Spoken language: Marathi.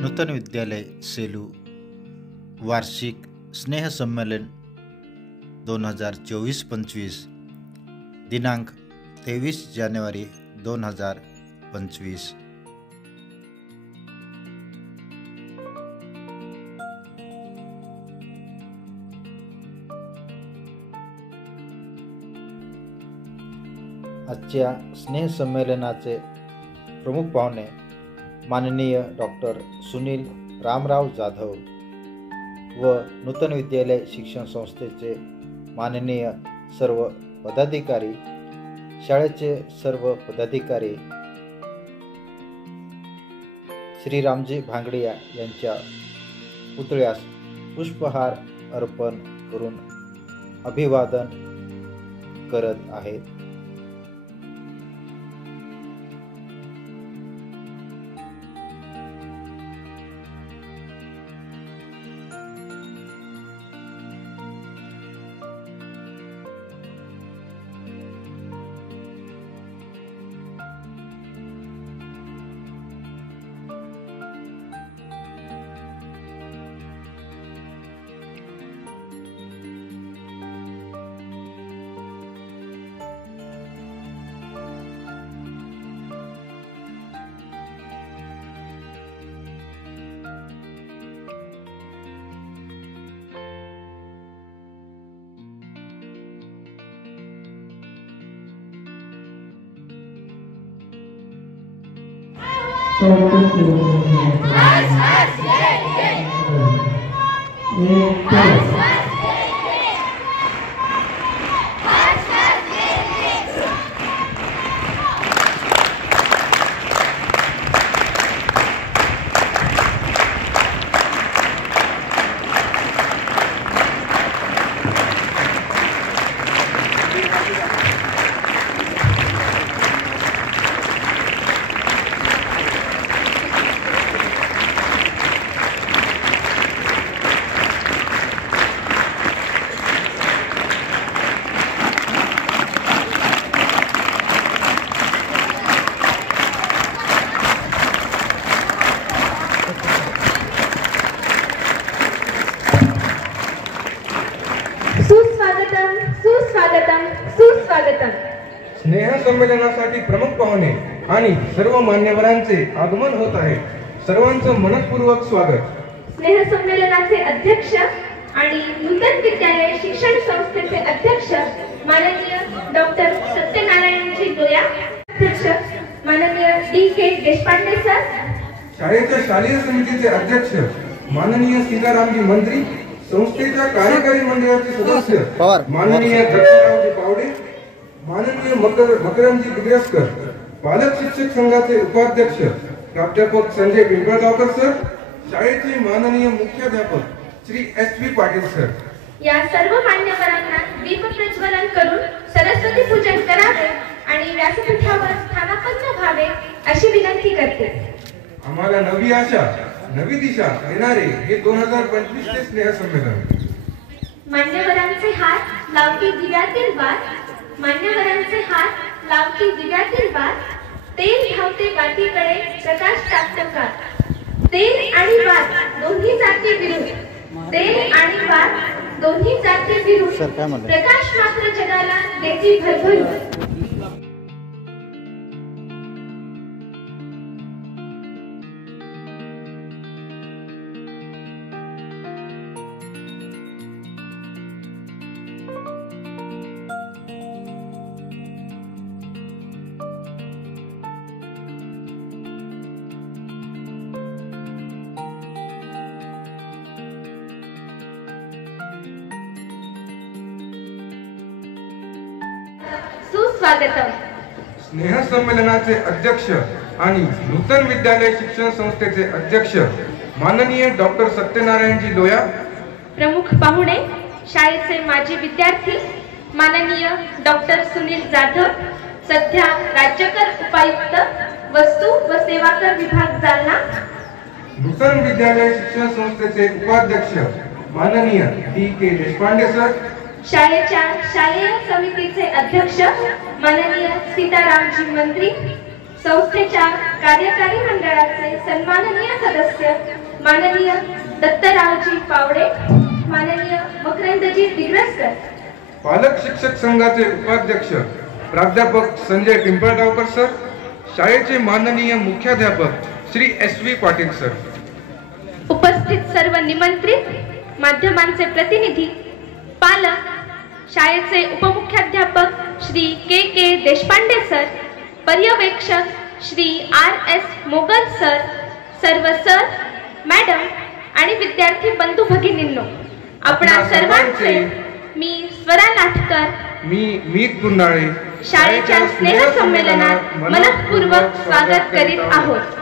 नूतन विद्यालय सेलू वार्षिक स्नेहसंमेलन 2024-25 दिनांक 23 जानेवारी 2025। आजच्या स्नेहसंमेलनाचे प्रमुख पाहुणे माननीय डॉक्टर सुनील रामराव जाधव व नूतन विद्यालय शिक्षण संस्थेचे माननीय सर्व पदाधिकारी, शाळेचे सर्व पदाधिकारी, श्रीरामजी भांगडिया यांच्या पुतळ्यास पुष्पहार अर्पण करून अभिवादन करत आहेत। सुस्वागतम। स्नेह संमेलनासाठी प्रमुख पाहुणे आणि सर्व मान्यवरांचे आगमन होत आहे। सर्वांचं मनपूर्वक स्वागत। स्नेह संमेलनाचे अध्यक्ष आणि नूतन विद्यालय शिक्षण संस्थेचे अध्यक्ष माननीय डॉक्टर सत्यनारायणजी लोया, अध्यक्ष माननीय डी.के. देशपांडे सर, शाळेच्या शालेय समितीचे अध्यक्ष माननीय सीतारामजी मंत्री, संस्थेच्या कार्यकारी मंडळाचे सदस्य माननीय दत्तरावजी पावडे, माननीय मकरंदजी दिग्रसकर, पालक शिक्षक संघाचे उपाध्यक्ष प्राध्यापक संजय पिंपळगावकर सर, शाळेचे माननीय मुख्याध्यापक श्री एस.व्ही. पाटील सर, या सर्व मान्यवरांना दीप प्रज्वलन करून सरस्वती पूजन करावे आणि व्यासपीठावर स्थानापन्न व्हावे अशी विनंती करते। आम्हाला नवी आशा, नवी दिशा देणारे हे 2025 चे स्नेह संमेलन। मान्यवरांचे हात लावती दिव्यातील वात, मान्यवरांचे हात लावती दिव्यातील वात, तेल धावते वातीकडे प्रकाश टाकतात। तेल आणि वात दोन्ही जाती विरुद्ध, तेल आणि वात दोन्ही जाती विरुद्ध प्रकाश मात्र जगाला देती भरभरून। सुस्वागतम। स्नेह संमेलनाचे अध्यक्ष आणि नूतन विद्यालय शिक्षण संस्थेचे अध्यक्ष माननीय डॉक्टर सत्यनारायणजी लोया, प्रमुख पाहुणे शाळेचे माजी विद्यार्थी माननीय डॉक्टर सुनील जाधव, सध्या राज्यकर उपायुक्त वस्तू व सेवा कर विभाग जालना, नूतन विद्यालय शिक्षण संस्थेचे उपाध्यक्ष माननीय डी.के. देशपांडे सर, शाळेच्या शालेय समितीचे अध्यक्ष माननीय सीतारामजी मंत्री, संस्थेच्या कार्यकारी मंडळाचे सन्माननीय सदस्य माननीय दत्तरावजी पावडे, माननीय मकरंदजी दिग्रसकर, पालक शिक्षक संघाचे उपाध्यक्ष प्राध्यापक संजय पिंपळगावकर सर, शाळेचे माननीय मुख्याध्यापक श्री SV पाटील सर, उपस्थित सर्व निमंत्रित माध्यमांचे प्रतिनिधी, पालक, शाळेचे उपमुख्याध्यापक श्री KK देशपांडे सर, पर्यवेक्षक श्री RS मोगल सर, सर्व सर, मॅडम आणि विद्यार्थी बंधू भगिनींनो, आपणा सर्वांचे मी स्वरा नाटकर, मी मीत गुंडाळे शाळेच्या स्नेह संमेलनात मनःपूर्वक स्वागत करीत आहोत.